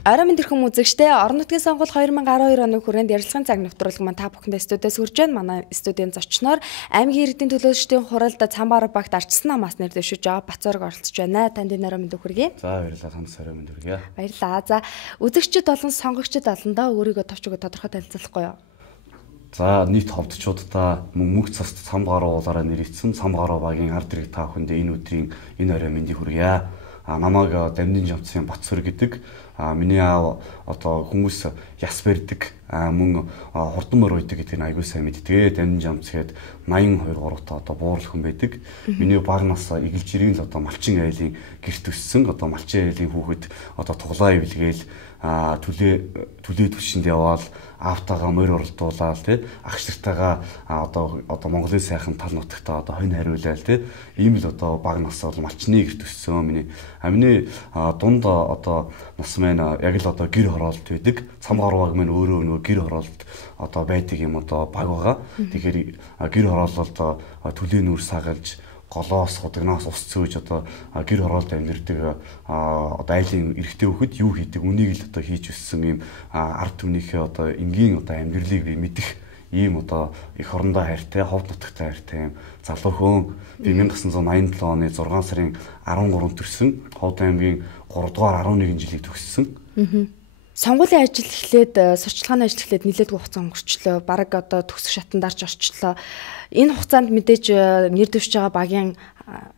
Орой мэнд хэрхэн үзэгчтэй орон нутгийн сонгуул 2012 оны хүрээнд ярилцлагын цаг навтруулаг маань та бүхэндээ студиэс хүрж байна. Манай студийн зочноор аймгийн иргэдийн төлөөлөгчдийн хуралд Цамбар багт Арчсан намаас нэр дэвшиж байгаа Бацорог оролцож байна. Танд энэ орой мэнд хүргэе. За баярлалаа, танд орой мэнд хүргэе. Баярлалаа. За үзэгчд болон сонгогчд олондоо өөрийгөө товч өгөө тодорхой танилцуулахгүй юу? За нийт ховдчуудаа мөнх цаст Цамбар уулаараа нэрийгдсэн Цамбар багийн ард иргэд та бүхэндээ энэ өдрийн энэ орой мэндийг хүргье. Намайг Дамдын Жамцын Бацорог гэдэг. Миний аав одоо хүмүүс яс барьдаг, мөн хурдан морь уудаг гэдэг нь аягүй сайн мэддэг. Дамдын Жамц гээд 82 3-т одоо буурлах хүн байдаг. Миний баг нас эгэлжирийн л одоо малчин айлын гэрт өссөн. Одоо малчин айлын хүүхэд одоо туглаа ивлгээл төлөө төвшөнд яваал аавтайгаа морь уралдуулаад тий агш нартайгаа одоо Монголын сайхан тал нутагтаа одоо хонь хариулаад тий ийм л одоо баг нас бол малчны гэрт өссөн. Миний дунд одоо нас маань яг л одоо гэр хороолт байдаг. Цамгаар баг маань өөрөө нөгөө гэр хороолт одоо байдаг юм одоо баг байгаа. Тэгэхээр гэр хороололд төлөө нүур сагалж голоос худагнаас ус цөөж одоо гэр хороолд амьдэрдэг одоо айлын эрэгтэй хүүхэд юу хийдэг үнийг л одоо хийж өссөн юм ард түмнийхээ одоо энгийн одоо амьдралыг би мэдэх ийм одоо их орондоо хайртай ховд нутагтай хайртай юм залуу хүн. Би 1987 оны 6 сарын 13-нд төрсөн. Ховд аймгийн 3 дугаар 11 жилийг төгссөн. Сонгуулийн ажил эхлээд сурчлагын ажил эхлээд нэлээд хугацаа өнгөрчлөө. Бараг одоо төгсөх шатандарч орчлоо. Энэ хугацаанд мэдээж нэр дэвшиж байгаа багийн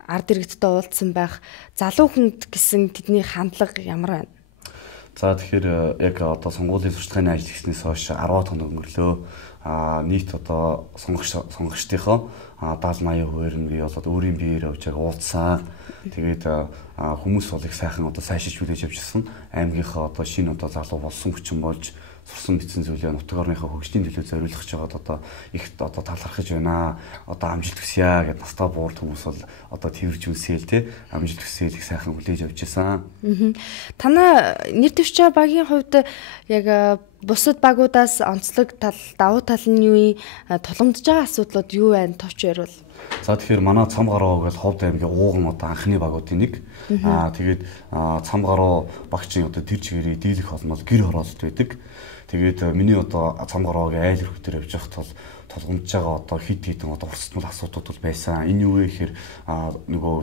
ард иргэдтэй уулзсан байх залуу хүнд гэсэн тэдний хандлага ямар байна? За тэгэхээр яг одоо сонгуулийн сурчлагын ажил хийснээс хойш 10 хоног өнгөрлөө. Нийт одоо сонгогчдынхоо 70-80% нь би болоод өөрийн биеэр явж байгаа уулзсан. Тэгээд хүмүүс бол их сайхан одоо сайшиж хүлээж авчихсан. Аймгийнхаа одоо шинэ одоо залуу болсон хүчин болж сурсан бичсэн зүйлээ нутаг орныхоо хөгжлийн төлөө зориулах гэж байгаад одоо их одоо талархаж байна. Одоо амжилт хүсье гэд настаа буурд хүмүүс бол одоо тэрж үнсээл те амжилт хүсээл их сайхан хүлээж авчихсан. Танаа нэр дэвшиж байгаа багийн хувьд яг бусад багуудаас онцлог тал давуу тал нь юу тулгамдж байгаа асуудлууд юу байна товч ярил. За тэгэхээр манай Цамгараа гэж Ховд аймгийн ууган одоо анхны багуудын нэг. Тэгээд Цамгараа багчийн одоо тэр чигээрээ дийлэх олон бол гэр хороолт байдаг. Тэгээд миний одоо Цамгараагийн айл өрхтөр явж байхад бол тулгамдж байгаа одоо хид хідэн одоо урсгал асуудууд бол байсан. Энэ юу вэ гэхээр нөгөө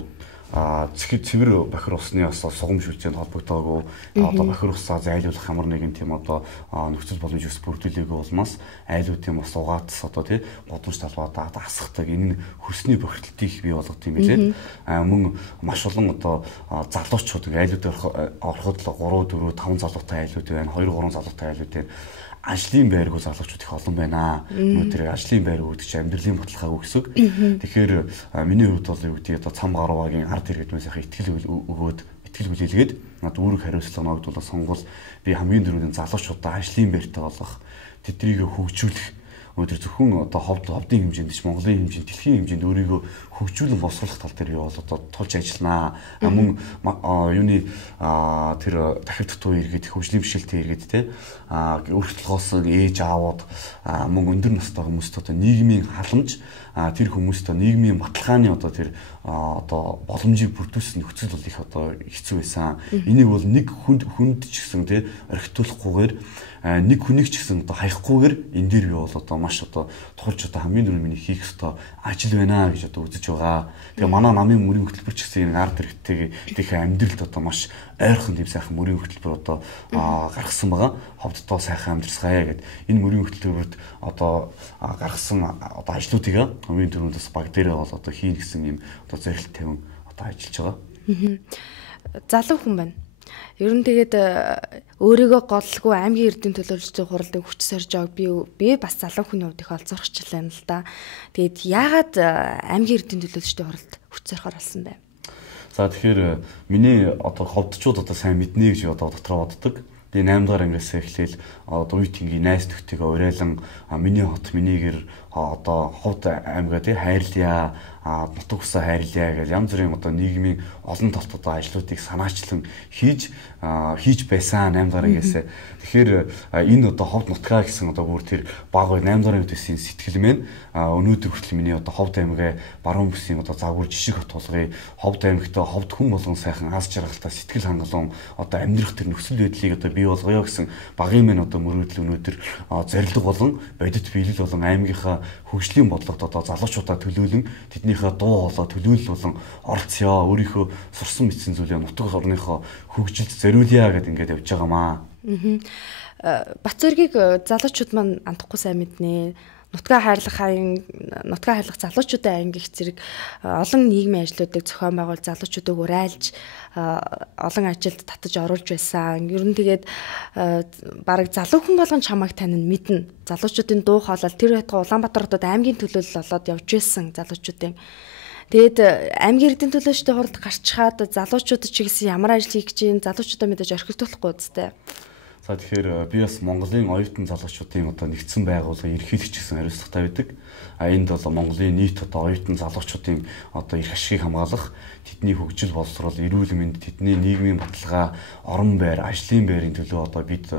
цэвэр бохир усны сугам шүлжээнд холбогдоогүй одоо бохир усаа зайлуулах ямар нэгэн тийм одоо нөхцөл боломж ус бүрдүүлээгүй улмаас айлуудын бас угаатс одоо тий годамж талбайдаа асахдаг энэ хөрсний бохирдлтыг бий болгох юм билээ. Мөн маш олон одоо залуучууд айлууд ороход л 3 4 5 залуутай айлууд байна. 2 3 залуутай айлууд байна. Ажлын байргүй залуучууд их олон байна. Өнөөдөр ажлын байр үүдэж амьдралын баталгааг өгсөг. Тэгэхээр миний хувьд бол юу гэдэг одоо Цамгаар багийн ард иргэд хүмүүсийн итгэл өгөөд итгэл хүлээлгээд над үүрэг хариуцлага ногдуулах сонгуул би хамгийн дөрөвдөө залуучуудаа ажлын байртай болгох, тэднийг хөгжүүлэх өнөөдөр зөвхөн одоо ховдын хэмжээнд ч Монголын хэмжээнд дэлхийн хэмжээнд өөрийгөө хөгжүүлэн боловсруулах тал дээр юу бол одоо тулж ажилланаа. Мөн юуны тэр дахивдтуу иргэд хөгжлийн бишэлтэй иргэд те өөрчлөлгоос ээж аавууд мөн өндөр настай хүмүүст одоо нийгмийн халамж тэр хүмүүст нийгмийн баталгааны одоо тэр одоо боломжийг бүрдүүлсэн нөхцөл бол их одоо хэцүү байсан. Энийг бол нэг хүнд ч гэсэн те орхитуулахгүйгээр нэг хүнийг ч гэсэн одоо хаягахгүйгээр энэ дээр би бол одоо маш одоо тулж одоо хамгийн дөрөв миний хийх ёстой ажил байна гэж одоо үзэж байгаа. Тэгээ манай намын мөрийн хөтөлбөр ч гэсэн энэ ард иргэдтэй амьдралд одоо маш ойрхон тийм сайхан мөрийн хөтөлбөр одоо гаргасан байгаа. Ховддоо сайхан амьдрсгая гэд энэ мөрийн хөтөлбөрт одоо гаргасан одоо ажлуудыг хамгийн дөрөвд бас баг дээрээ бол одоо хийн гэсэн юм одоо зорилт тавин одоо ажиллаж байгаа. Залуу хүн байна. Ер нь тэгээд өөрийгөө голлгүй аймгийн эрдэнэ төлөөлөгчдийн хуралдыг хүч сорж байгааг би бас залуу хүний хувьд их олзуурчлаа юм л да. Тэгээд яагаад аймгийн эрдэнэ төлөөлөгчдийн хуралд хүч сорихоор болсон бэ? За тэгэхээр миний одоо ховдчууд одоо сайн мэднэ гэж одоо дотроо боддог. Би 8 дугаар ангиас эхлээл одоо үе тэнгийн найз нөхдөйгөө урайлан миний хот миний гэр одоо ховд аймгаа тий хайрлая, нутаг усаа хайрлая гэж янз бүрийн одоо нийгмийн олон талт одоо ажлуудыг санаачлан хийж байсан 8 дараагаас. Тэгэхээр энэ одоо ховд нутгаа гэсэн одоо бүр тэр баг 8 дараагийн үтсийн сэтгэл мэн өнөөдөр хүртэл миний одоо ховд аймгаа баруун бүсийн одоо загвар жишг хот болгоё. Ховд аймагтаа ховд хүн болгон сайхан аз жаргалтай сэтгэл хангалуун одоо амьдрах тэр нөхцөл байдлыг одоо бий болгоё гэсэн багийн мэн одоо мөрөөдөл өнөөдөр зорилго болон бодит биелэл болон аймгийнхаа хөгжлийн бодлогод одоо залуучуудаа төлөөлөн тэднийхээ дуу хоолой төлөөлөл болон оролцъё. Өөрийнхөө сурсан мэдсэн зүйлээ нутаг орныхоо хөгжилд зориулъя гэдээ ингээд явж байгаамаа. Батцэргийг залуучууд маань андахгүй сайн мэднэ. Нутгаа хайрлах залуучуудын анги гэх зэрэг олон нийгмийн ажлуудыг зохион байгуул залуучуудыг урайлж олон ажилд татаж оруулж байсан. Ер нь тэгээд бараг залуу хүн болгон чамайг танин мэднэ. Залуучуудын дуу хоолой тэр байтугай Улаанбаатар хотод аймгийн төлөөлөл болоод явж байсан залуучуудын. Тэгээд аймгийн эрдэнэ төлөөлөлтөд хуралд гарчхаад залуучууд ч гэсэн ямар ажил хийж чинь залуучуудаа мэдээж орхигдуулахгүй үстэй. За тэгэхээр би бас Монголын оюутан залуучуудын одоо нэгдсэн байгууллагын ерөнхийлөгч гэсэн хариуцлагатай байдаг. Энд бол Монголын нийт одоо оюутан залуучуудын одоо эрх ашигыг хамгаалах, тэдний хөгжил боловсрол, эрүүл мэнд, тэдний нийгмийн баталгаа, орон байр, ажлын байрын төлөө одоо бид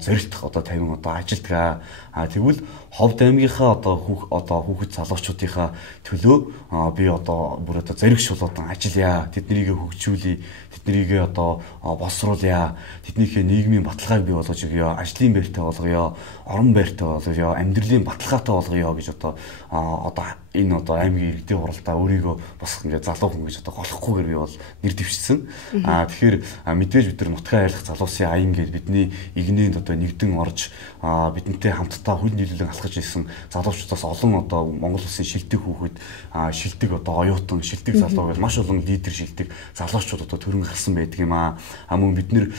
зорилт одоо тавин одоо ажилдгаа. Тэгвэл Ховд аймгийнхаа одоо хүүхэд залуучуудынхаа төлөө би одоо бүр одоо зэрэг шулуудан ажиллая. Тэднийг хөгжүүлье, тэднийг одоо боловсруулъя, тэднийхээ нийгмийн баталгааг бий болгож өгье, ажлын байртай болгоё, орон байртай болгоё, амьдралын баталгаатай болгоё гэж одоо энэ одоо аймгийн иргэдийн хуралдаа өөрийгөө бас ингээд залуу хүн гэж одоо голохгүйгээр би бол нэр дэвшсэн. Тэгэхээр мэдээж бид нар нутгаа хайрлах залуусын аян гэж бидний игнэнд одоо нэгдэн орж бидэнтэй хамтдаа хөл нийлүүлэн алхаж ирсэн залуучуудаас олон одоо Монгол улсын шилдэг хүүхэд, шилдэг одоо оюутан, шилдэг залуу гэж маш олон лидер шилдэг залуучууд одоо төрөн гарсан байдаг юм аа. Мөн бид нэр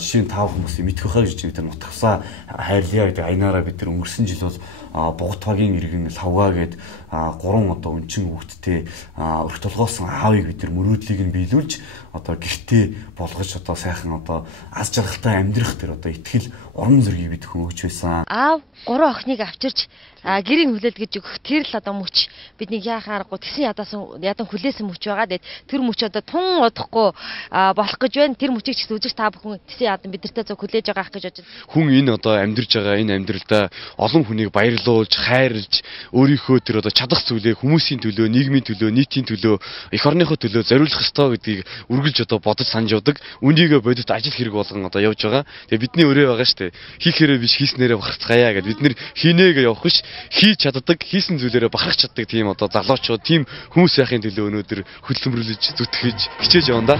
жишээ нь тав хүмүүсийн мэдэх байхаа гэж бид нар нутгасаа хайрлая гэдэг аянаараа бид нар өнгөрсөн жил бол Бугатбагийн иргэн Лавга гээд 3 одоо өнчин хүүхэдтэй өрх толгоосон аавыг бид нар мөрөөдлийг нь биелүүлж одоо гэртээ болгож одоо сайхан одоо аз жаргалтай амьдрах тэр одоо итгэл урам зориг бид хөнгөж байсан. Аав 3 охиныг авчирч гэрийг хүлээл гэж өгөх тэр л одоо мөч биднийг яахаар аргагүй тэгсэн ядан хүлээсэн мөч байгаа. Тэгээд тэр мөч одоо тун удахгүй болох гэж байна. Тэр мөчийг ч үзэж та бүхэн тэгсэн ядан бидэртээ зөв хүлээж байгаа ах гэж бодож байна. Хүн энэ одоо амьдарч байгаа энэ амьдралдаа олон хүнийг баярлуулж, хайрлж, өөрийнхөө тэр одоо чадах зүйлээ хүмүүсийн төлөө, нийгмийн төлөө, нийтийн төлөө, эх орныхоо төлөө зориулах ёстой гэдгийг үргэлж одоо бодож санаж явдаг. Үнийгээ бодит ажил хэрэг болгон одоо явж байгаа. Тэгээ бидний өрөө байгаа шүү дээ. Хийхээрээ биш хийснээрээ бахарцгаая гэд бид нэр хийнэгээ явах биш хийж чаддаг, хийсэн зүйлээрээ бахарх чаддаг тийм одоо залуучууд, тийм хүмүүс яахын төлөө өнөөдөр хөдөлмөрлөж, зүтгэж, хичээж явна да.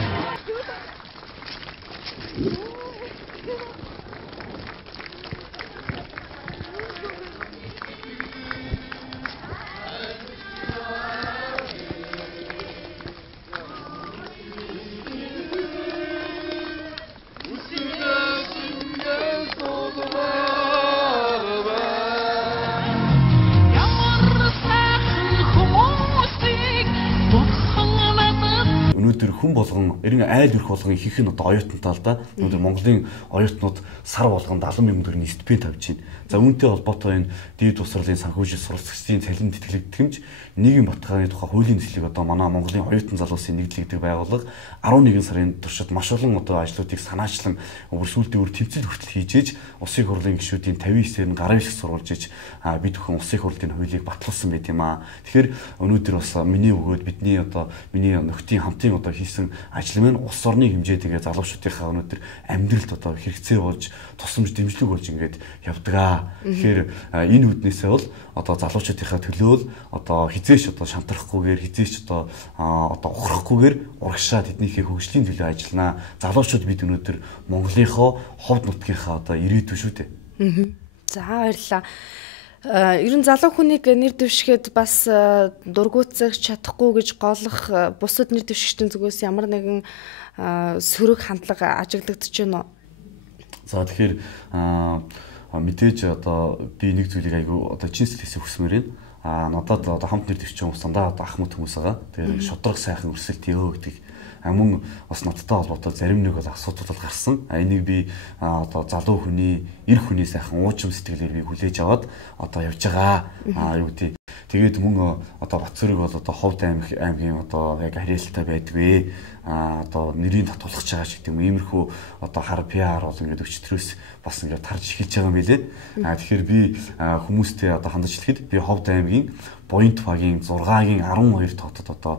Хүн болгон эрен айл өрх болгон ихэнх нь одоо оюутантай л да. Өнөөдөр Монголын оюутнууд сар болгон 70,000 төгрөгийн стипend авч байна. За үүнтэй холбоотой энэ дээд тусралын санхүүжилт суралцагчдын цалин тэтгэлэгдэхэмж нийгмийн баталгааны тухай хуулийн төслийг одоо манай Монголын оюутан залуусын нэгдэл гэдэг байгууллага 11 сарын туршид маш олон одоо ажлуудыг санаачлан сүүлдээ өөр тэмцэл хүртэл хийжээж улсын хурлын гишүүдийн 59-ээр нь гараа их сурвалж иж бид бүхэн улсын хурлын хуулийг батлуулсан байт юм аа. Тэгэхээр өнөөдөр бас миний өгөөд бидний одоо миний нөхдийн хамтын одоо хийсэн ажил маань улс орны хэмжээтэйгээ залуучуудынхаа өнөөдөр амьдралд одоо хэрэгцээ болж тусламж дэмжлэг болж ингээд явдаг. Тэгэхээр энэ үднээсээ бол одоо залуучуудынхаа төлөө одоо хизээш одоо шантарахгүйгээр хизээч одоо ухрахгүйгээр урагшаа тэднийхээ хөгжлийн төлөө ажиллана. Залуучууд бид өнөөдөр Монголынхоо ховд нутгийнхаа одоо ирээдүй шүү дээ. За баярлалаа. Ер нь залуу хүнийг нэр дэвшгээд бас дургуутсах чадахгүй гэж голох бусад нэр дэвшигчдийн зүгээс ямар нэгэн сөрөг хандлага ажиглагдаж байна уу? За тэгэхээр мэдээж одоо би нэг зүйлийг айгүй одоо чин сэтгэлээс хүсмээр байна. надад одоо хамт нэр дэвшиж хүмүүс дандаа одоо ах мэт хүмүүс байгаа. Тэгээд шудраг сайхан өрсөлт ёо гэдэг мөн бас надтай холбоотой зарим нэг бол асуудал гарсан. Энийг би одоо залуу хүний, эр хүний сайхан уучим сэтгэлээр би хүлээж аваад одоо явж байгаа. Юу гэдэг. Тэгээд мөн одоо Батцүрэг бол одоо Ховд аймгийн одоо яг харьяалтай байдгүй. Одоо нэрийг татуулах байгаа ч гэдэг юм. Иймэрхүү одоо хар PR бол ингээд өчтөрөөс бас ингээд тарж эхэлж байгаа юм билээ. Тэгэхээр би хүмүүстэй одоо хандаж хэлэхэд би Ховд аймгийн Буянт багийн 6-гийн 12 тоотод одоо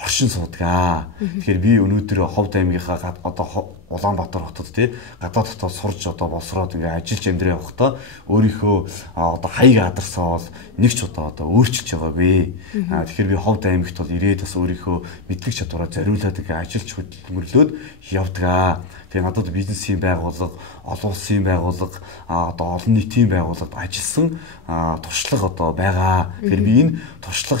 оршин суудаг. Тэгэхээр би өнөөдөр Ховд аймгийнхаа одоо Улаанбаатар хотод тий гадаад хотод сурж одоо болсроод ингээ ажиллаж амьдраа явахдаа өөрийнхөө одоо хаяг адарсаа бол нэг ч одоо өөрчилж байгаагүй. Тэгэхээр би Ховд аймагт бол ирээд бас өөрийнхөө мэдлэг чадвараа зориулаад ингээ ажиллаж хөдөлмөрлөөд явдаг. Тэгээ надад бизнесийн байгууллага, олон улсын байгууллага, одоо олон нийтийн байгууллагад ажилласан туршлага одоо байгаа. Тэгэхээр би энэ туршлага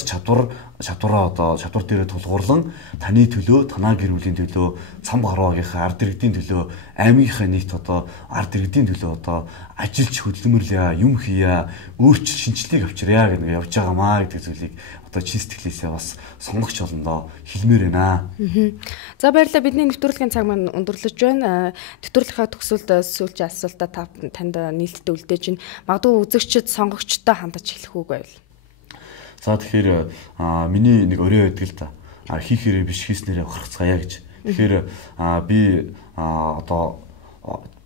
чадвараа одоо чадвар дээрээ тулгуурлан таны төлөө, танаа гэр бүлийн төлөө, цам гаруугийнхаа ард иргэдийн төлөө, аймгийнхаа нийт одоо ард иргэдийн төлөө одоо ажиллаж хөдөлмөрлөе, юм хийя, өөрчлөлт шинжилгээг авчиръя гэх явж байгаамаа гэдэг зүйлийг одоо чин сэтгэлээсээ бас сонгогч олондоо хэлмээр байна. За баярлалаа. Бидний нэвтрүүлгийн цаг маань өндөрлөж байна. Нэвтрүүлгийнхаа төгсөлд сүүлчийн асуултаа танд нийлдэд үлдээж байна. Магадгүй үзэгчид сонгогчтой хандаж хэлэх үг байвал. За тэгэхээр миний нэг өрөө байдаг л да. Хийхээрээ биш хийснээрээ ухрахцгаая гэж. Тэгэхээр би одоо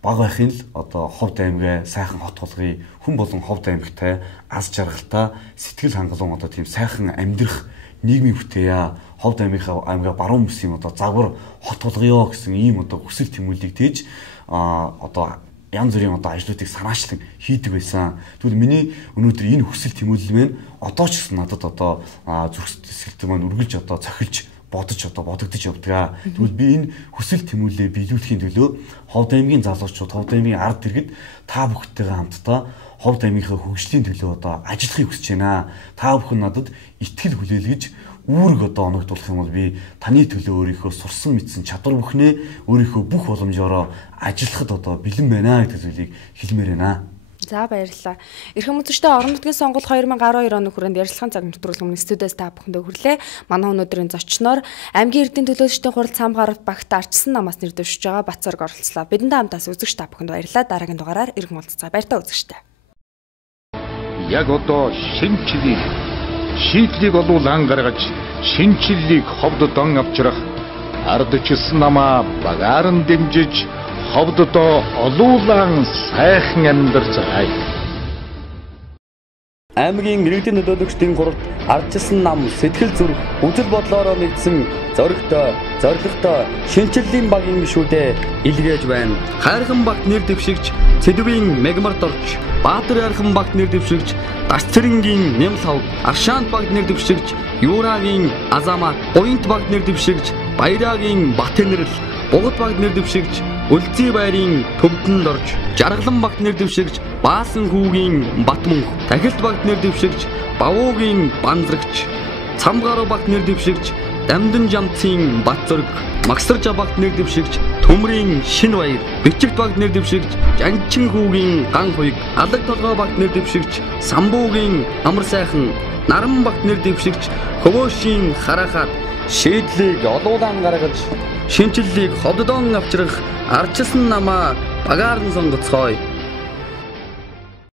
баг байхын л одоо Ховд аймгаа сайхан хот болгоё. Хүн болон Ховд аймагтай аз жаргалтай сэтгэл хангалуун одоо тийм сайхан амьдрах нийгмийг бүтээе. Ховд аймгаа баруун бүсийн одоо загвар хот болгоё гэсэн ийм одоо хүсэл тэмүүллийг тээж одоо янз бүрийн одоо ажлуудыг санаачлан хийдэг байсан. Тэгвэл миний өнөөдөр энэ хүсэл тэмүүлэл маань одоо ч гэсэн надад одоо зүрх сэтгэлд маань үргэлж одоо цохилж бодогдож явдаг. Тэгвэл би энэ хүсэл тэмүүллээ биелүүлэхийн төлөө Ховд аймгийн залуучууд, Ховд аймгийн ард иргэд та бүхтэйгээ хамтдаа Ховд аймгийнхаа хөгжлийн төлөө одоо ажиллахыг хүсэж байна. Та бүхэн надад итгэл хүлээлгэж үүрэг одоо оногдуулах юм бол би таны төлөө өөрийнхөө сурсан мэдсэн чадвар бүхнээ өөрийнхөө бүх боломжоор ажиллахад одоо бэлэн байна гэдэг зүйлийг хэлмээр байна. За баярлалаа. Эрхэм үзэгчдээ орон нутгийн сонгуул 2012 оны хүрээнд ярилцлагын цаг нэвтрүүлэг өмнө студиэс та бүхэндээ хүрлээ. Манай өнөөдрийн зочноор аймгийн эрдэнэ төлөөлөгчдийн хурал Цамгаравт багт ардчсан намаас нэр дэвшиж байгаа Батцүрэг оролцлоо. Бидэндээ хамтаас үзэгч та бүхэнд баярлалаа. Дараагийн дугаараар иргэн уулзцаа. Баяртай үзэгчдээ. Яг одоо шийдлийг олуулан гаргаж шинчиллийг Ховдод он авчрах ардчсан намаа багаар нь дэмжиж Ховдод олуулан сайхан амьдарч байгаа. Аймгийн иргэдийн төлөөлөгчдийн хуралд ардчилсан нам сэтгэл зүрх үзэл бодлороо нэгдсэн зоригтой, зоригтой шинчиллийн багийн гишүүдээ илгээж байна. Хайрхан багт нэр дэвшигч Цэдвийн Мегмарт орч, Баатар ярхан багт нэр дэвшигч Дасцэрэнгийн Нямлхав, Аршаант багт нэр дэвшигч Юурагийн Азамат, Буянт багт нэр дэвшигч Баярагийн Батэнэрл, Бугад багт нэр дэвшигч Үлзий байрын Төвдөнд орж, Жаргалан багт нэр дэвшигч Баасан хүүгийн Батмөнх, Тахилт багт нэр дэвшигч Бавуугийн Банзрагч, Цамгаруу багт нэр дэвшигч Дамдан жамцын Батцүрэг, Магсаржа багт нэр дэвшигч Төмрийн Шинбаяр, Бичигт багт нэр дэвшигч Жанчин хүүгийн Ган хуйг, Алаг толгой багт нэр дэвшигч Самбуугийн Амар сайхан, Наран багт нэр дэвшигч Хөвөөшийн Харахад шийдлийг олуулан гаргаж шинчиллийг Ховдод он авчрах ардчилсан намаа багаар нь сонгоцгоё.